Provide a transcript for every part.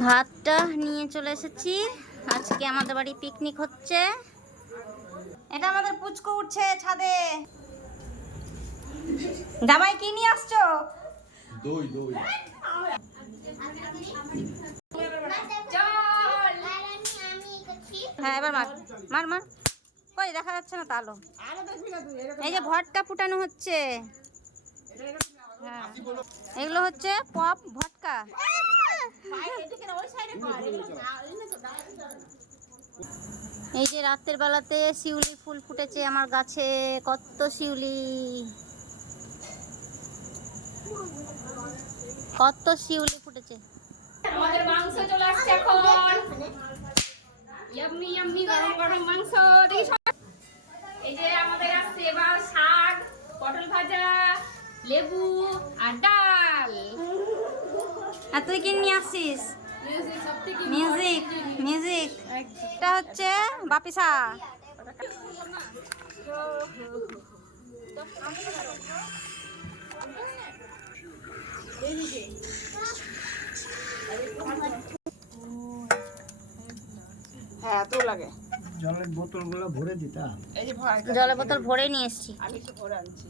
ভাতটা নিয়ে চলে এসেছি। আজকে আমাদের বাড়ি পিকনিক হচ্ছে। এটা আমাদের পুচকু উঠছে ছাদে। জামাই কি নিয়ে আসছো? দই দই। হ্যাঁ এবার মার মার মার। কই দেখা যাচ্ছে না তো আলো। এই যে ভটকা ফুটানো হচ্ছে। হ্যাঁ এগুলো হচ্ছে পপ ভটকা। এই যে রাতের বেলাতে শিউলি ফুল ফুটেছে আমার গাছে। কত শিউলি, কত শিউলি ফুটেছে। আমাদের মাংস চলে আসছে এখন। ইয়াম্মি ইয়াম্মি গরম গরম মাংস। এই যে আমাদের আসছে এবার শাক, পটল ভাজা, লেবু আর ডাল। আর তুই কি নিয়ে আসছিস? Music music. এটা হচ্ছে বাপিসা। হ্যাঁ তো লাগে। জলের বোতলগুলো ভরে দিতাম। এই যে ভয় জলের বোতল ভরে নিয়ে এসছি। আমি একটু ভরে আনছি।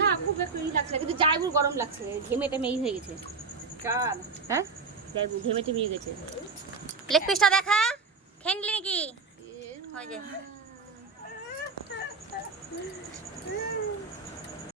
না খুব একটু লাগছে না, কিন্তু জায়গুলো গরম লাগছে, ঘেমে টেমে হয়ে গেছে। কার? হ্যাঁ জায়গু ঘেমে টেমে গেছে। লেগ পিসটা দেখা, খেনলি নাকি? ওই যে